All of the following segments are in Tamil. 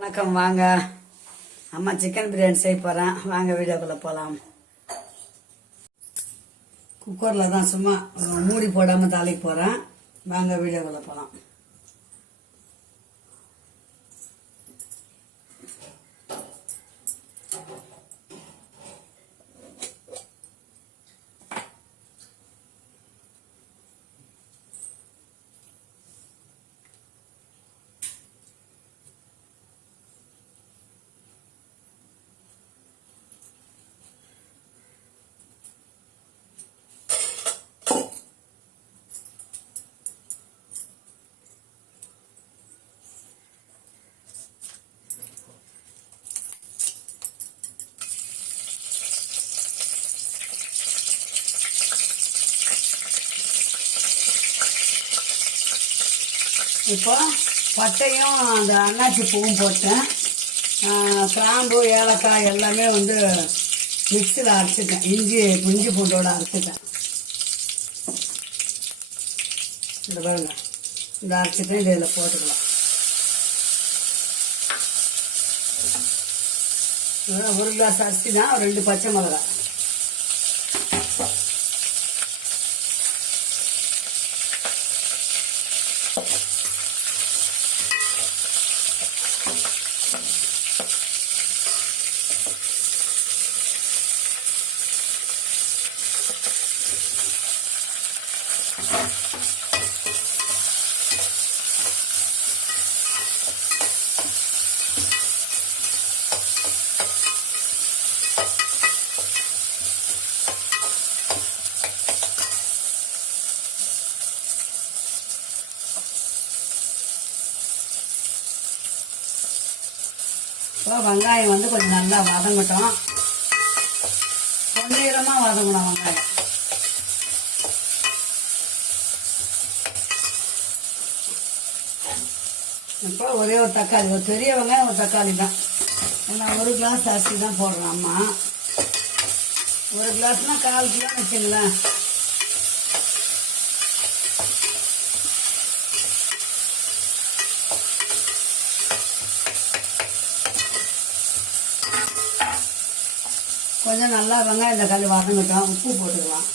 வணக்கம். வாங்க, அம்மா சிக்கன் பிரியாணி செய்ய போகிறேன். வாங்க வீடியோக்குள்ளே போகலாம். குக்கரில் தான் சும்மா மூடி போடாமல் தாளிக்க போகிறேன். வாங்க வீடியோக்குள்ளே போகலாம். இப்போ பட்டையும் அந்த அன்னாச்சி பூவும் போட்டேன். கிராம்பு, ஏலக்காய் எல்லாமே மிக்சியில் அரைச்சிட்டேன். இஞ்சி பூண்டோடு அரைச்சிட்டேன். இந்த பாருங்க, இந்த அரைச்சிட்டேன். இதில் போட்டுக்கலாம். ஒரு கிளாஸ் அரிசி தான், 2 பச்சை மிளகாய். இப்போ வெங்காயம் கொஞ்சம் நல்லா வதங்கட்டும். பொன்னிறமாக வதங்கணும் வெங்காயம். இப்போ ஒரே ஒரு தக்காளி, ஒரு பெரிய வெங்காயம், ஒரு தக்காளி தான். ஏன்னா 1 கிளாஸ் அரிசி தான் போடுறோம் அம்மா. 1 கிளாஸ்னால் 1/4 கிலோன்னு வச்சுங்களேன். கொஞ்சம் நல்லா வெங்காயம் தக்காளி வதங்கட்டும். உப்பு போட்டுக்கலாம்.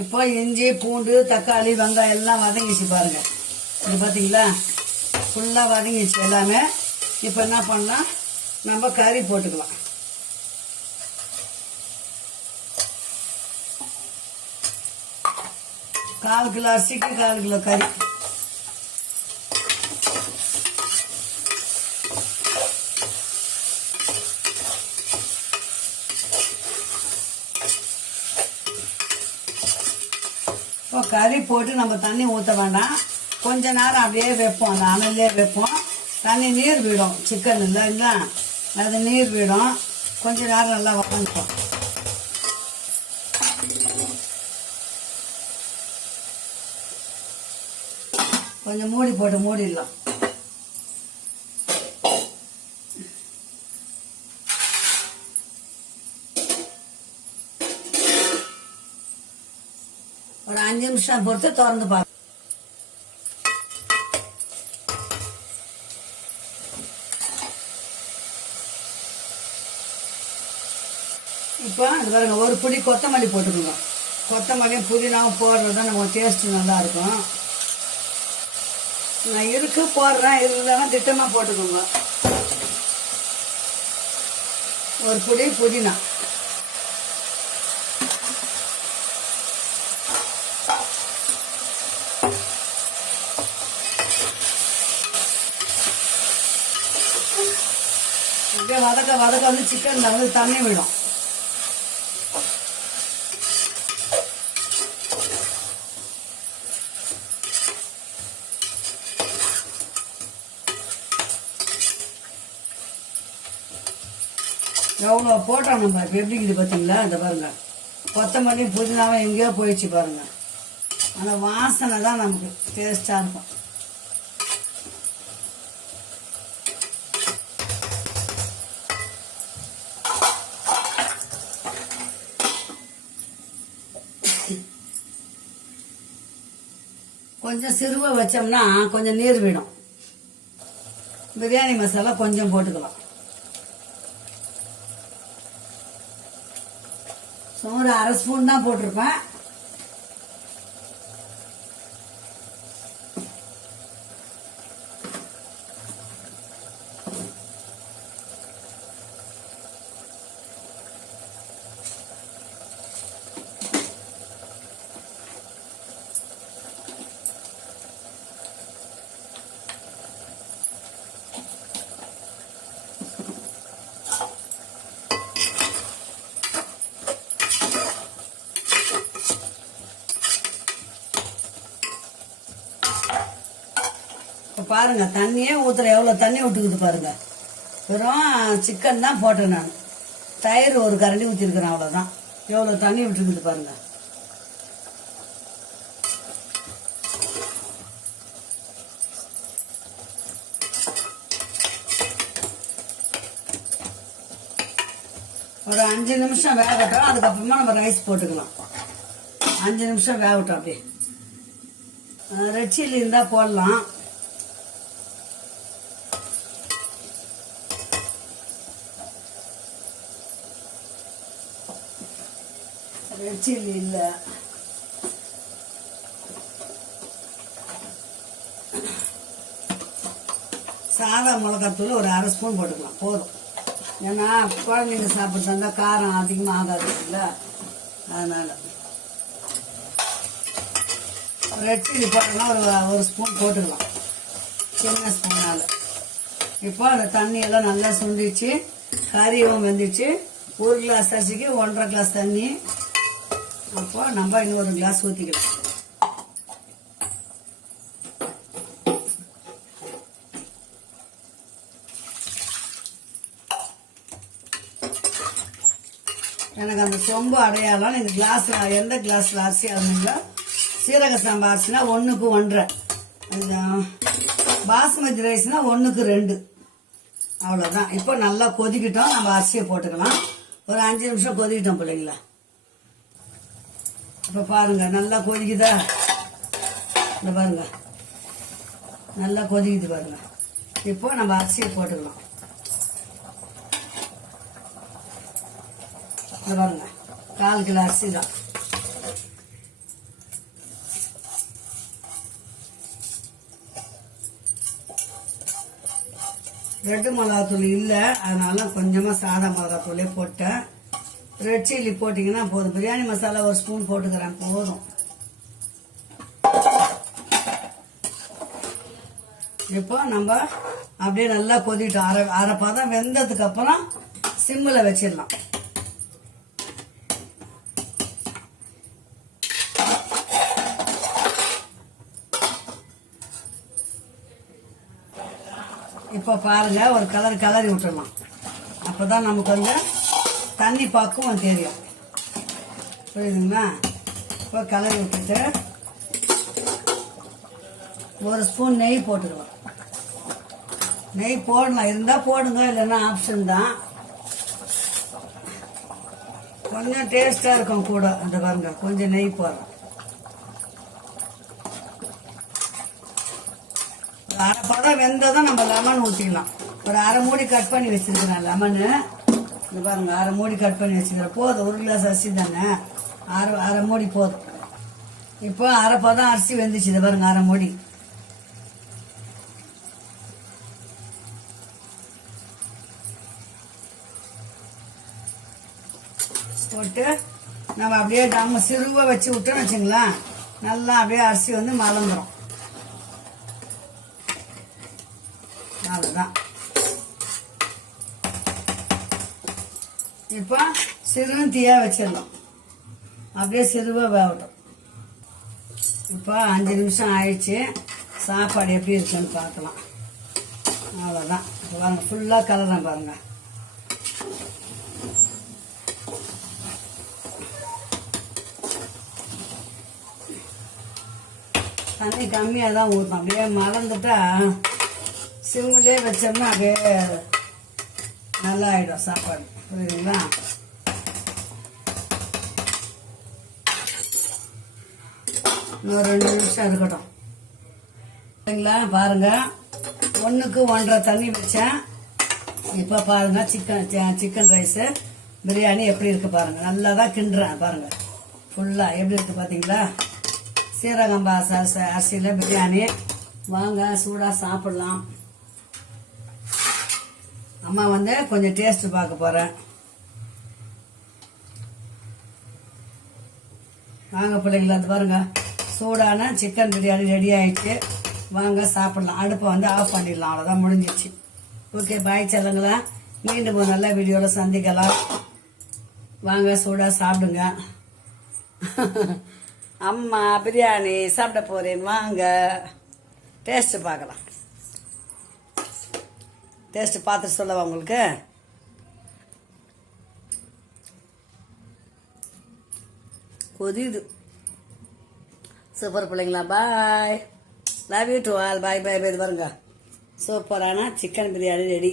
இப்போ இஞ்சி பூண்டு தக்காளி வெங்காயம் எல்லாம் வதங்கிச்சு பாருங்க. இது பார்த்தீங்களா, ஃபுல்லாக வதங்கிச்சு எல்லாமே. இப்போ என்ன பண்ணலாம், நம்ம கறி போட்டுக்கலாம். கால் கிலோ அரிசிக்கு 1/4 கிலோ கறி. இப்போ கறி போட்டு நம்ம தண்ணி ஊற்ற வேண்டாம். கொஞ்ச நேரம் அப்படியே வைப்போம், அந்த அனல்லே வைப்போம். தண்ணி நீர் விடும், சிக்கன் இல்லைங்களா, அது நீர் விடும். கொஞ்ச நேரம் நல்லா வதங்கிப்போம். கொஞ்சம் மூடி போட்டு மூடிடலாம். ஒரு 5 நிமிஷம் பொறுத்து திறந்து பார்க்க. இப்போ அது பாருங்க, ஒரு புடி கொத்தமல்லி போட்டுக்கோங்க. கொத்தமல்லியும் புதினாவும் போடுறது தான் நம்ம டேஸ்ட்டு நல்லாயிருக்கும். நான் இருக்கு போடுறேன், இல்லைன்னா திட்டமாக போட்டுக்கோங்க. ஒரு புடி புதினா, அப்படியே வதக்க வதக்க வந்து சிக்கனில் வந்து தண்ணி விடும். எவ்வளோ போட்டோம் நம்ம இப்போ எப்படி இருக்குது பார்த்தீங்களா? இந்த பாருங்க, கொத்தமல்லி புதினாவும் எங்கேயோ போயிடுச்சு பாருங்க. அந்த வாசனை தான் நமக்கு டேஸ்டாக இருக்கும். கொஞ்சம் சிறுவை வச்சோம்னா கொஞ்சம் நீர் விடும். பிரியாணி மசாலா கொஞ்சம் போட்டுக்கலாம். ஒரு அரை ஸ்பூன் தான் போட்டிருப்பேன். பாருங்க, தண்ணியே ஊற்றுற, எவ்வளோ தண்ணி விட்டுக்குது பாருங்க. வெறும் சிக்கன் தான் போட்டேன் நான். தயிர் ஒரு கரண்டி ஊற்றிருக்கிறேன், அவ்வளோதான். எவ்வளோ தண்ணி விட்டுருக்குது பாருங்க. ஒரு 5 நிமிஷம் வேகட்டும், அதுக்கப்புறமா நம்ம ரைஸ் போட்டுக்கலாம். 5 நிமிஷம் வேகட்டும். அப்படியே ரெட் சில்லி இருந்தால் போடலாம். ரெட் சில்லி இல்லை. சாதா மிளகாத்தூள் ஒரு அரை ஸ்பூன் போட்டுக்கலாம், போதும். ஏன்னா குழந்தைங்க சாப்பிட்டு இருந்தால் காரம் அதிகமாக ஆகாது இல்லை, அதனால் ரெட் சில்லி போட்டோம்னா ஒரு ஸ்பூன் போட்டுக்கலாம், சின்ன ஸ்பூனால். இப்போ அந்த தண்ணியெல்லாம் நல்லா சுண்டிச்சு, கறியும் வெந்துச்சு. 1 கிளாஸ் அரிசிக்கு 1.5 கிளாஸ் தண்ணி. அப்போ நம்ம இன்னொரு கிளாஸ் ஊற்றிக்கலாம். எனக்கு அந்த சொம்பு அடையாளம். இந்த கிளாஸ்ல எந்த கிளாஸ்ல அரிசி ஆகுங்களோ, சீரக சாம்பா அரிசினா 1க்கு 1.5, பாஸ்மதி ரைஸ்னா 1க்கு 2, அவ்வளோதான். இப்போ நல்லா கொதிக்கிட்டோம், நம்ம அரிசியை போட்டுக்கலாம். ஒரு 5 நிமிஷம் கொதிக்கிட்டோம் பிள்ளைங்களா. இப்போ பாருங்க, நல்லா கொதிக்குதா? இந்த பாருங்க, நல்லா கொதிக்குது பாருங்க. இப்போ நம்ம அரிசியை போட்டுக்கலாம். இந்த பாருங்க, 1/4 கிலோ அரிசி தான். ரெட் மிளகாத்தூள் இல்லை, அதனால கொஞ்சமாக சாதா மிளகாத்தூளே போட்டேன். ரெட் சில்லி போட்டிங்கன்னா போதும். பிரியாணி மசாலா ஒரு ஸ்பூன் போட்டுக்கிறேன், போதும். இப்போ நம்ம அப்படியே நல்லா கொதிட்டோம். அரை பதம் வெந்ததுக்கு அப்புறம் சிம்மில் வச்சிடலாம். இப்போ பாருங்க, ஒரு கலரி விட்டுடலாம். அப்போதான் நமக்கு வந்து தண்ணி பக்குவம் தெரியும், புரியுதுங்களா? இப்போ கலரி விட்டுட்டு 1 ஸ்பூன் நெய் போட்டுக்கலாம். நெய் போடலாம், இருந்தால் போடுங்க, இல்லைன்னா ஆப்ஷன் தான். கொஞ்சம் டேஸ்டாக இருக்கும் கூட. அந்த பாருங்க, கொஞ்சம் நெய் போடுறோம். அரை பதம் வெந்ததும் நம்ம லெமன் ஊற்றிக்கலாம். ஒரு அரை மூடி கட் பண்ணி வச்சிருக்கிறேன் லெமனு. இந்த பாருங்க, அரை மூடி கட் பண்ணி வச்சுக்கிறேன். போதும், 1 கிளாஸ் அரிசி தானே, அரை மூடி போதும். இப்போ அரை பதம் அரிசி வெந்துச்சு. இதை பாருங்க, அரை மூடி. போட்டு நம்ம அப்படியே நம்ம சிறுவை வச்சு விட்டோம்னு வச்சுங்களேன், நல்லா அப்படியே அரிசி வந்து மலர்ந்துடும். அவ்வளோதான். இப்போ சிறு தீயா வச்சிடலாம். அப்படியே சிறுவை வேகட்டும். இப்போ 5 நிமிஷம் ஆயிடுச்சு. சாப்பாடு எப்படி இருக்குன்னு பார்க்கலாம். அவ்வளோதான். இப்போ பாருங்க, ஃபுல்லாக கலர்றேன் பாருங்க. தண்ணி கம்மியாக தான் ஊற்றணும். அப்படியே மலர்ந்துட்டா சிம்மிலே வச்சோம்னா அப்படியே நல்லா ஆகிடும் சாப்பாடு. புரியுதுங்களா? இன்னும் 2 நிமிஷம் இருக்கட்டும். சரிங்களா? பாருங்க, 1க்கு 1.5 தண்ணி வச்சேன். இப்போ பாருங்க, சிக்கன் ரைஸு பிரியாணி எப்படி இருக்கு பாருங்க. நல்லா தான் கிண்டுறேன் பாருங்க. ஃபுல்லாக எப்படி இருக்கு பார்த்தீங்களா? சீரகம்பா அரிசியில் பிரியாணி. வாங்க சூடாக சாப்பிடலாம். அம்மா வந்து கொஞ்சம் டேஸ்ட் பார்க்க போகிறேன். வாங்க பிள்ளைங்களா, அது பாருங்க, சூடான சிக்கன் பிரியாணி ரெடி ஆயிடுச்சு. வாங்க சாப்பிடலாம். அடுப்பை வந்து ஆஃப் பண்ணிடலாம். அவ்வளோதான், முடிஞ்சிச்சு. ஓகே, பாய் செல்லுங்களா. மீண்டும் ஒரு நல்ல வீடியோவில் சந்திக்கலாம். வாங்க சூடாக சாப்பிடுங்க. அம்மா பிரியாணி சாப்பிட போறேன். வாங்க டேஸ்ட் பார்க்கலாம். டேஸ்ட் பார்த்துட்டு சொல்லவா உங்களுக்கு? கொதிது. சூப்பர் பிள்ளைங்களா. பாய், லவ் யூ டு ஆல். பாய் பாய் பாய். பாருங்க, சூப்பரான சிக்கன் பிரியாணி ரெடி.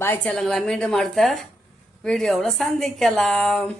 பாய் செல்லுங்களா. மீண்டும் அடுத்த வீடியோவில் சந்திக்கலாம்.